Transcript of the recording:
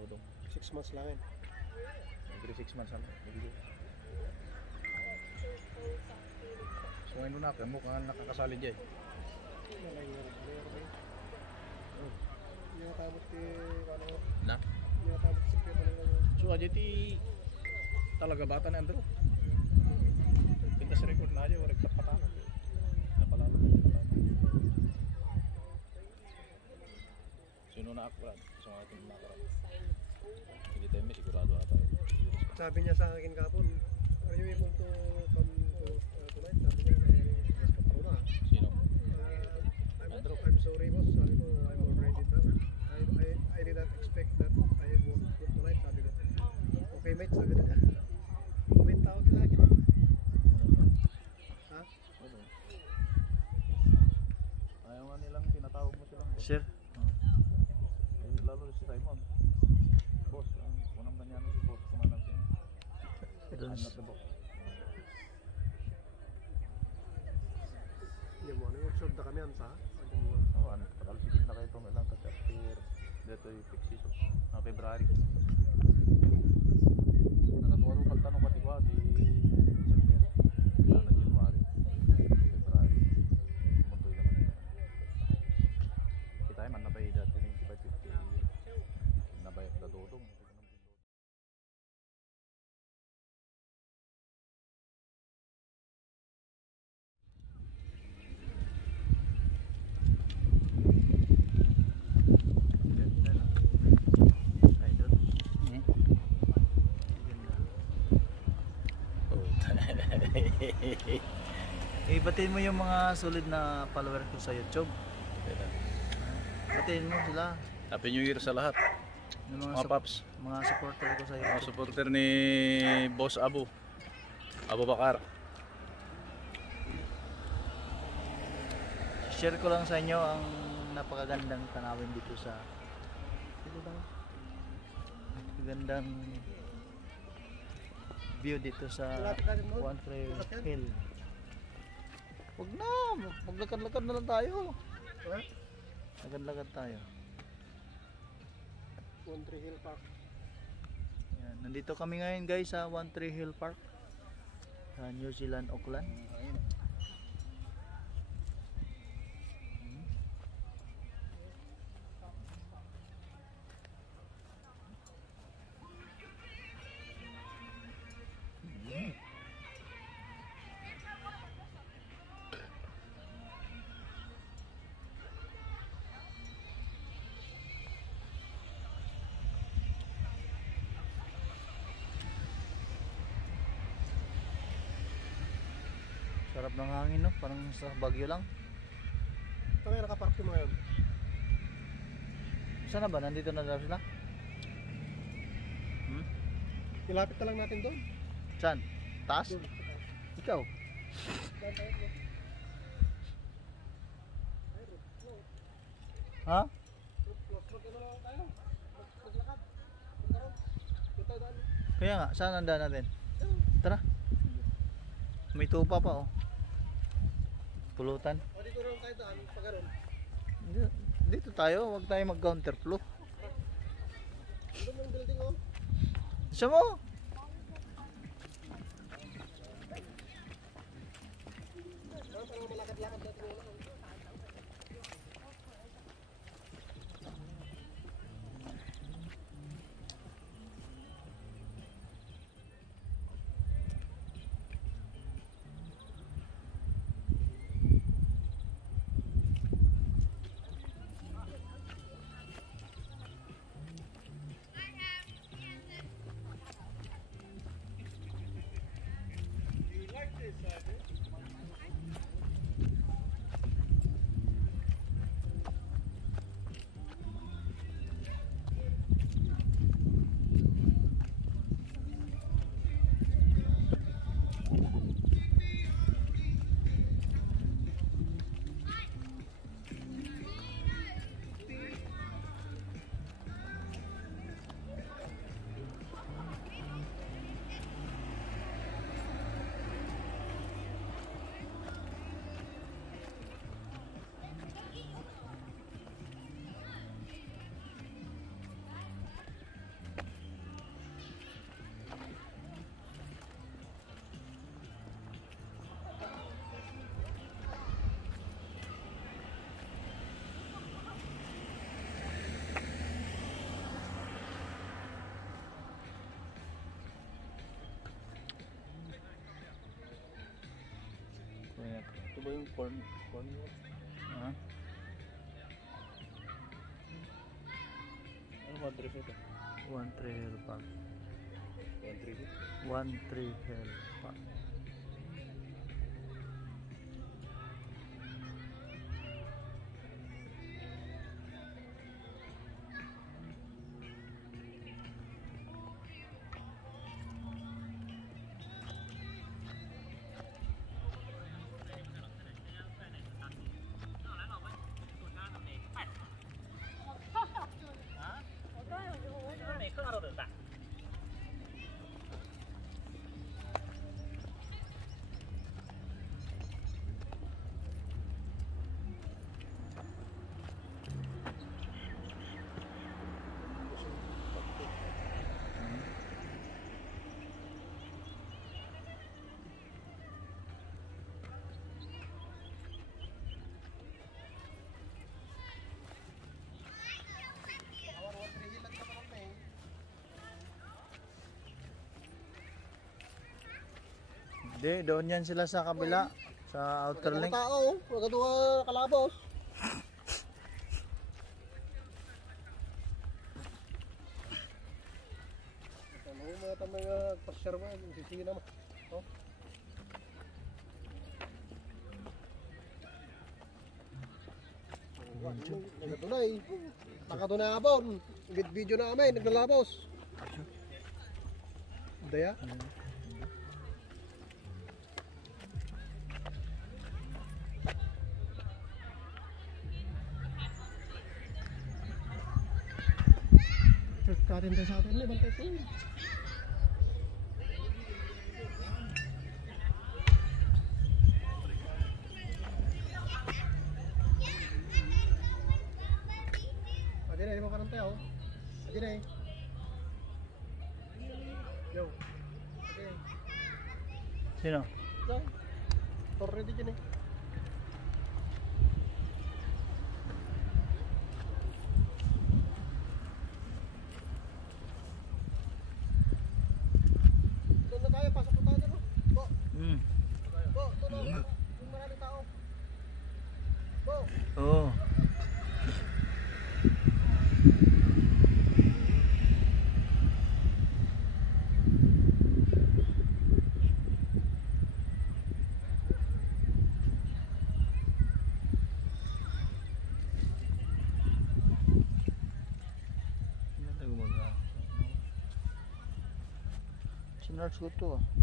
Dodong. 6 months lang yan. Every 6 months lang. So ngayon na, mukhang nakakasali dyan. Na? So aja ti talaga bata na Andrew. Kita sa record na aja, warag tapatanan. Napalalo na tapatanan. Sino na ako Brad? So ating nakarap. Hindi tayo may sigurado ata. Sabi niya sa akin kapon, are you able to come to tonight? Sabi niya, mas patrona. Sino? I'm sorry boss, sabi ko, I'm already done. I did not expect that I would go tonight, sabi ko. Okay mate, sabi niya. Wait, tawag ka lagi. Ha? Ayaw nga nilang tinatawag mo silang boss. Sir? Lalo si Simon. Boss, unang banyan si boss, kumanang siya. I'm not the boss. Hindi mo, ano yung workshop na kami ang sa? Oo, pagkalisigin na kayo itong ilang ka-chapter. Dito yung peak season. February. Nakatuwaro pagtanong katiwa di September. Nasa January. February. Muntoy naman. Kita ay man nabay dati ng 550. Nabay at dadodong. Batiin mo yung mga solid na follower ko sa YouTube. Batiin mo sila. Happy New Year sa lahat. Yung Mga paps. mga supporter ko sa Mga YouTube. supporter ni Boss Abu Bakar. Share ko lang sa inyo ang napakagandang tanawin dito sa napakagandang view dito sa One Trail Hill. Huwag na, maglakad-lakad na lang tayo. Lagad-lagad tayo. One Tree Hill Park. Yan, nandito kami ngayon guys sa One Tree Hill Park sa New Zealand, Auckland. Sarap ng hangin no, parang sa Baguio lang. Ito nga nakapark yung mga yun. Saan na ba? Nandito na daw sila? Ilapit na lang natin doon. Saan? Taas? Ikaw? Ha? Kaya nga, saan ang daan natin? Tara. May tupa pa oh. Pulutan. O dito rin tayo daan, pagkaroon. Dito tayo, huwag tayo mag counterflow. Doon yung building oh. Isa mo? Parang malakad-lakad natin yung ba yung Cornwall? Ha? Ano ba address ito? 13 Hill Park. 132? 13 Hill Park. Awar 13 hill lang naman ako eh. Hindi, doon yan sila sa kabila. Sa outer link. Tao, nagaduha kalabos. Ano mga tamang pasyar mo, sisina mo. Oh. Nagatunay. Nakatunay abon. Video na kami, naglalabos. Daya? Karin tayo sa atin, may bantay ko. Adi na, di mo parang tayo. Adi na eh. Yo. Adi na. Sino? Yo. Torre di dyan eh. Doon na tayo, pasok po tayo doon. Bo, Hmm. bo, doon na. Yung maraming tao. Bo. Oo. Sinarch ko to ah.